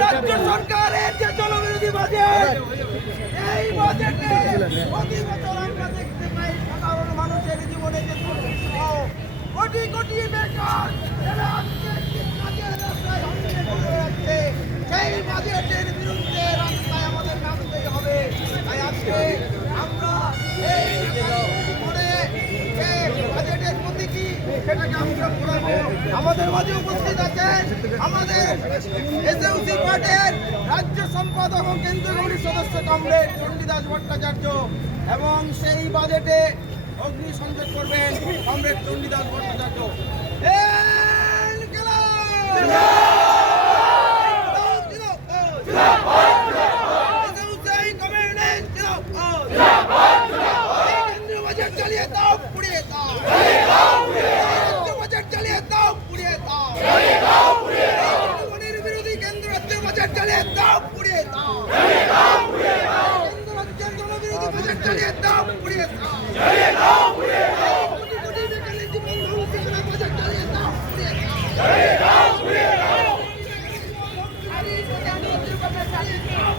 রাজ্য সরকারের যে মানুষের জীবনে কোটি কোটি বেকার আমাদের মাঝে উপস্থিত আছেন আমাদের এসএমসি পার্টির রাজ্য সম্পাদক এবং কেন্দ্রীয় কমিটির সদস্য কমরেড চণ্ডীদাস ভট্টাচার্য এবং সেই বাজেটে অগ্নি সংযোগ করবেন কমরেড চণ্ডীদাস ভট্টাচার্য চালিয়ে দাও পুড়িয়ে দাও প্রজেক্ট চালিয়ে দাও পুড়িয়ে দাও। চালিয়ে দাও পুড়িয়ে দাও। চন্দ্রন বিরোধী প্রজেক্ট চালিয়ে দাও পুড়িয়ে দাও। চালিয়ে দাও পুড়িয়ে দাও কোটি কোটি বেকারিতে বন্ধ ঘোষণা প্রজেক্ট চালিয়ে দাও পুড়িয়ে দাও চালিয়ে দাও পুড়িয়ে দাও চালিয়ে দাও।